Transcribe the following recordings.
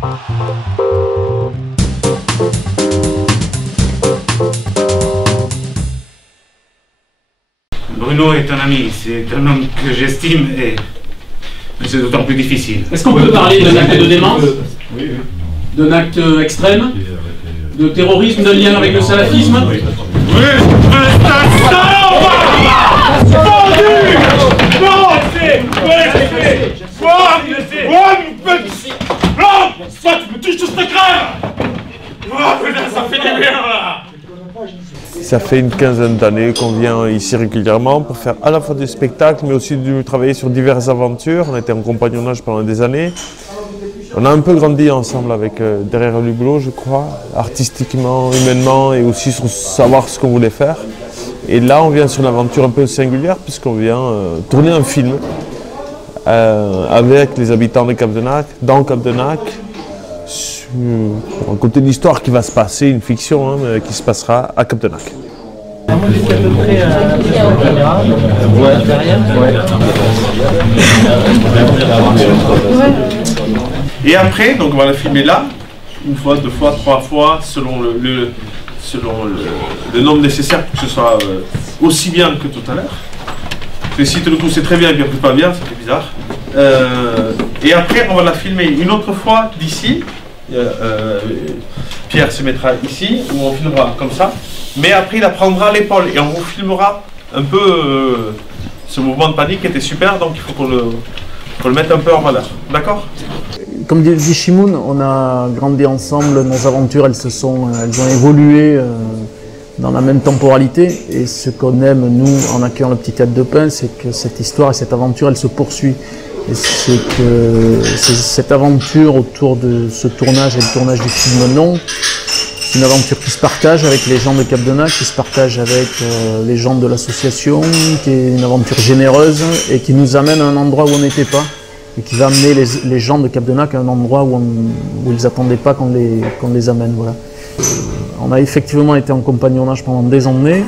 Bruno est un ami, c'est un homme que j'estime et c'est d'autant plus difficile. Est-ce qu'on peut parler d'un acte de démence? Oui, oui. D'un acte extrême? De terrorisme, d'un lien avec le salafisme? Oui. Ça fait une quinzaine d'années qu'on vient ici régulièrement pour faire à la fois du spectacle, mais aussi de travailler sur diverses aventures. On était en compagnonnage pendant des années. On a un peu grandi ensemble avec Derrière le hublot, je crois, artistiquement, humainement et aussi sur savoir ce qu'on voulait faire. Et là, on vient sur une aventure un peu singulière puisqu'on vient tourner un film avec les habitants de Capdenac, dans Capdenac. On raconter une histoire qui va se passer, une fiction mais qui se passera à Capdenac. Et après, donc on va le filmer là, une fois, deux fois, trois fois, selon le nombre nécessaire pour que ce soit aussi bien que tout à l'heure. Parce que si tout le coup c'est très bien et puis après pas bien, ça fait bizarre. Et après, on va la filmer une autre fois d'ici. Pierre se mettra ici, où on filmera comme ça. Mais après, il la prendra à l'épaule et on vous filmera un peu ce mouvement de panique qui était super, donc il faut qu'on le mette un peu en valeur. D'accord? Comme dit Shimoun, on a grandi ensemble, nos aventures elles ont évolué dans la même temporalité. Et ce qu'on aime, nous, en accueillant le Petit Théâtre de Pin, c'est que cette histoire et cette aventure, elle se poursuit. Et c'est que cette aventure autour de ce tournage et le tournage du film Non, c'est une aventure qui se partage avec les gens de Capdenac, qui se partage avec les gens de l'association, qui est une aventure généreuse et qui nous amène à un endroit où on n'était pas et qui va amener les gens de Capdenac à un endroit où ils n'attendaient pas qu'on les amène. Voilà. On a effectivement été en compagnonnage pendant des années.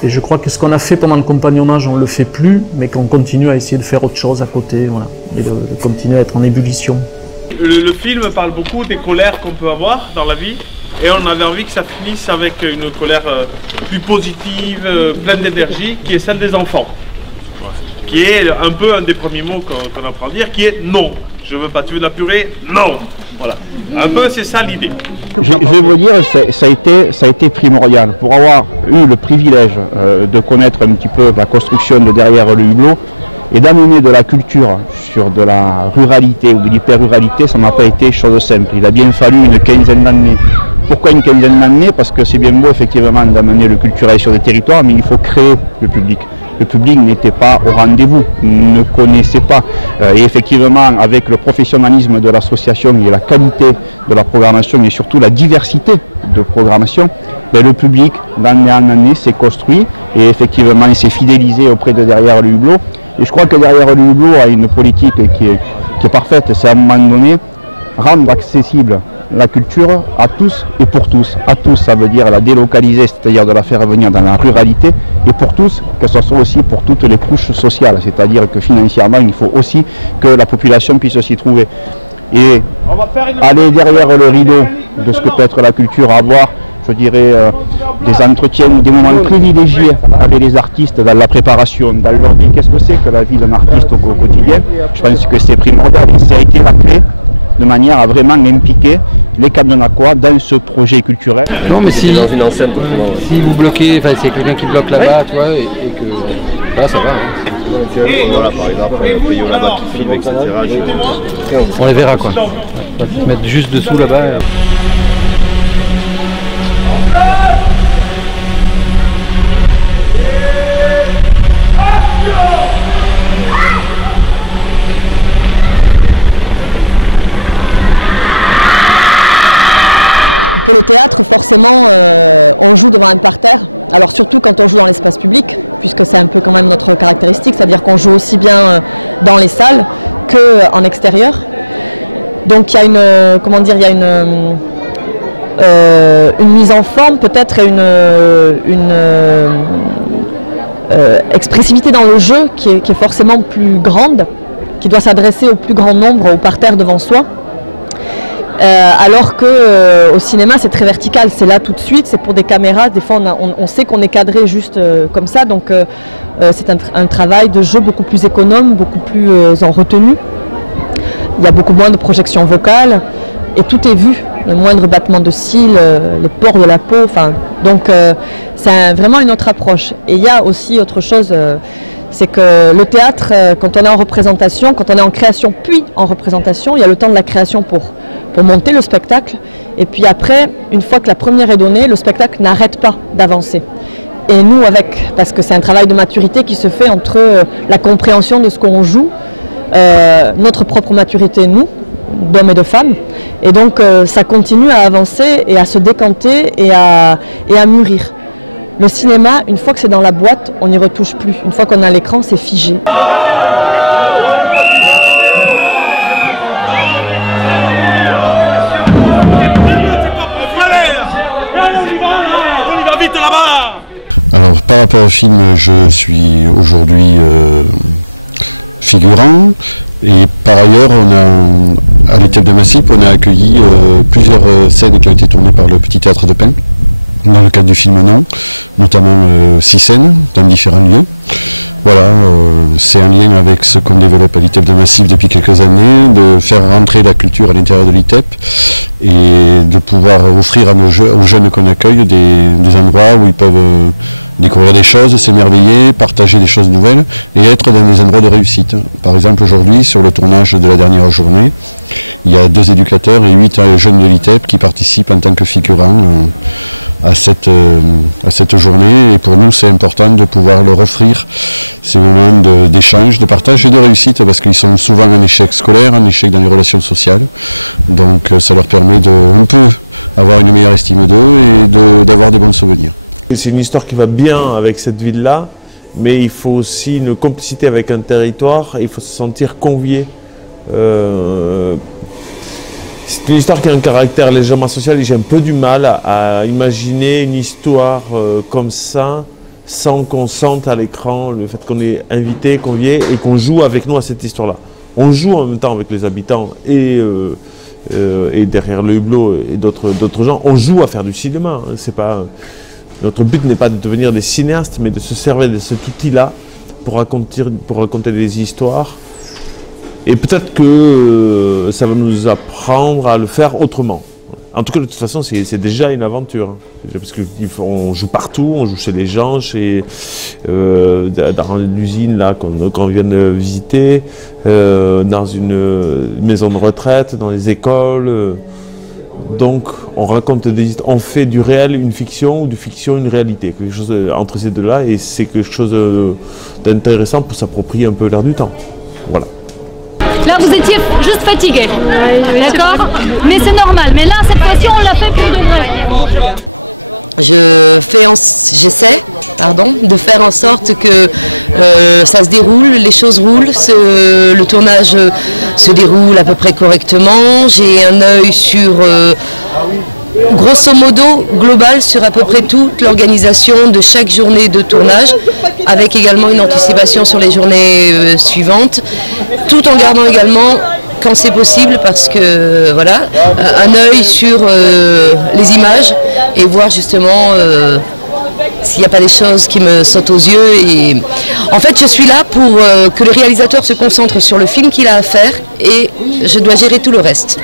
Et je crois que ce qu'on a fait pendant le compagnonnage, on ne le fait plus, mais qu'on continue à essayer de faire autre chose à côté, voilà, et de continuer à être en ébullition. Le film parle beaucoup des colères qu'on peut avoir dans la vie, et on avait envie que ça finisse avec une colère plus positive, pleine d'énergie, qui est celle des enfants. Qui est un peu un des premiers mots qu'on apprend à dire, qui est non. Je veux pas tuer la purée, non. Voilà. Un peu, c'est ça l'idée. Je vais vous dire, ça a été primordial. Pour avoir eu le privilège de connaître un petit peu la construction de Derrière le hublot et d'amener de la culture sur de la ruralité ou de l'hyper-ruralité, ça n'a pas été chose simple. Il a bien fallu une quinzaine d'années. Pourquoi une quinzaine d'années? Parce que c'est bien beau effectivement d'amener le culturel sur des territoires, mais il faut créer le public. Le public n'était pas au rendez-vous, ne connaissait pas. Et effectivement, avec le professionnalisme de l'association et la qualité de la programmation et surtout la diversité de programmation, le public d'année en année s'est construit et effectivement il s'est fidélisé auprès de Derrière le hublot. Et je crois que Derrière le hublot a une politique qui est parfaite, c'est à un moment donné rendre accessible la culture à tous et pour tous. À tous, ça veut dire la délocaliser, c'est-à-dire de la faire venir dans la ruralité, et pour tous, que ce soit aussi pour toutes les couches sociales, c'est-à-dire que financièrement, il faut aussi que la population puisse s'y trouver. Et aller derrière le rideau de ce que peut être la culture, avoir, je dirais, des entretiens, des moments privilégiés avec les artistes dans la préparation, dans leur vie. Qu'est-ce que c'est que la vie d'un artiste au quotidien? Je pense que c'est primordial et ça a été la clé de manière à vraiment impliquer les Capdenacois dans ce projet culturel. Non, mais si vous bloquez, enfin s'il y a quelqu'un qui bloque là-bas, tu vois, et que là ça va. Voilà, par exemple, Payo là-bas qui filme, etc. On les verra quoi. On va se mettre juste dessous là-bas. Pour le théâtre, forcément, on joue devant un parterre, alors surtout quand on joue dans l'espace public, puisque c'est un peu quand même notre caractéristique, c'est-à-dire qu'on joue aussi bien dans les salles qu'en extérieur. Donc il y a une, comment dire, il y a une mise en forme peut-être et une expressivité dans le jeu qui est forcément plus grande, qui doit s'adresser au plus grand nombre, au parterre devant soi. Alors que au cinéma c'est très vertical, c'est là tout de suite, c'est pour des caméras, des fois on sait qu'on est cadré juste comme ça, donc c'est un travail de jeu beaucoup plus économe, beaucoup plus en retenue. Il y a beaucoup moins de projections vocales et tout est vu, le moindre battement de cils, les pores de la peau, donc c'est vraiment une autre approche. Et il y a aussi autre chose, c'est que le théâtre, quand on est en représentation, quand on est en création puis en représentation, il y a le temps de la création pour monter le spectacle, et puis après, une fois que la première est donnée, le spectacle n'arrête pas d'avancer. Et nous, parce que c'est un travail de maturité qui se fait entre la compréhension de ce qu'on joue, notre propre maturité, nous, d'hommes et de femmes, et donc ça continue à avancer et à se décanter et à mûrir. Le cinéma, une fois que c'est dans la boîte, on n'y retouche plus. Une fois qu'on a l'écran, c'est figé. Alors par rapport au film, je suis aujourd'hui figurant, et par ailleurs à l'ITEP de Massip on a accueilli plusieurs scènes qui ont été tournées par le Petit Théâtre de Pin dans le cadre du film Non, notamment 6 scènes dans différents lieux. Voilà, c'est un lien avec ce qu'on développe à l'ITEP de Massif depuis quelques années, de faire rentrer la culture à l'intérieur de l'ITEP et de pouvoir offrir à aux jeunes qu'on accueille des endroits où ils peuvent découvrir des choses, s'émerveiller, partager des choses nouvelles et être dans des endroits de réussite. Par exemple, aujourd'hui, sur le tournage de la dernière journée, il y a 2 éducateurs et 8 jeunes de l'ITEP qui participent en tant que figurants à cette journée, et pour nous c'est important de pouvoir leur offrir ces moments d'échange, de partage et de réussite, parce qu'ils sont souvent en échec scolaire, en échec dans les relations sociales, donc ça leur permet de un peu avoir une meilleure estime d'eux et d'avoir des bons souvenirs. C'est une histoire qui va bien avec cette ville-là, mais il faut aussi une complicité avec un territoire, il faut se sentir convié. C'est une histoire qui a un caractère légèrement social et j'ai un peu du mal à imaginer une histoire comme ça sans qu'on sente à l'écran le fait qu'on est invité, convié et qu'on joue avec nous à cette histoire-là. On joue en même temps avec les habitants et derrière le hublot et d'autres gens, on joue à faire du cinéma. C'est pas, notre but n'est pas de devenir des cinéastes, mais de se servir de cet outil-là pour raconter des histoires. Et peut-être que ça va nous apprendre à le faire autrement. En tout cas, de toute façon, c'est déjà une aventure. Parce qu'on joue partout, on joue chez les gens, dans l'usine là qu'on vient de visiter, dans une maison de retraite, dans les écoles. Donc, on raconte des histoires, on fait du réel une fiction ou du fiction une réalité. Quelque chose entre ces deux-là, et c'est quelque chose d'intéressant pour s'approprier un peu l'air du temps. Voilà. Là, vous étiez juste fatigué, d'accord? Mais c'est normal. Mais là, cette fois-ci, on l'a fait pour de vrai. J'essaie de faire en sorte que ça se déroule, les choses roulent, le tournage se déroule à peu près correctement. J'ai un œil sur, grosso modo, global sur à peu près toute l'organisation de chaque journée de tournage, avec également une anticipation sur les journées suivantes, tout en gardant également, quand c'est possible, parce que voilà, un œil sur les images et voir justement s'il n'y a pas des choses qui me sautent aux yeux. Et en fait, je suis là pour que le réalisateur se concentre sur le film qu'il a à faire et je dois gérer tout le reste.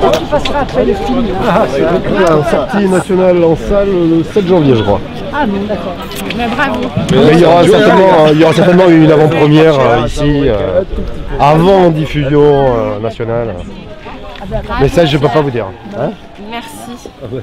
peut-être qu'il passera après le film. Sortie nationale en salle le 7 janvier, je crois. Ah bon, d'accord. Mais bravo. Mais il y aura certainement une avant-première ici, avant diffusion nationale. Mais ça, je ne peux pas vous dire. Hein? Merci. Ah ouais.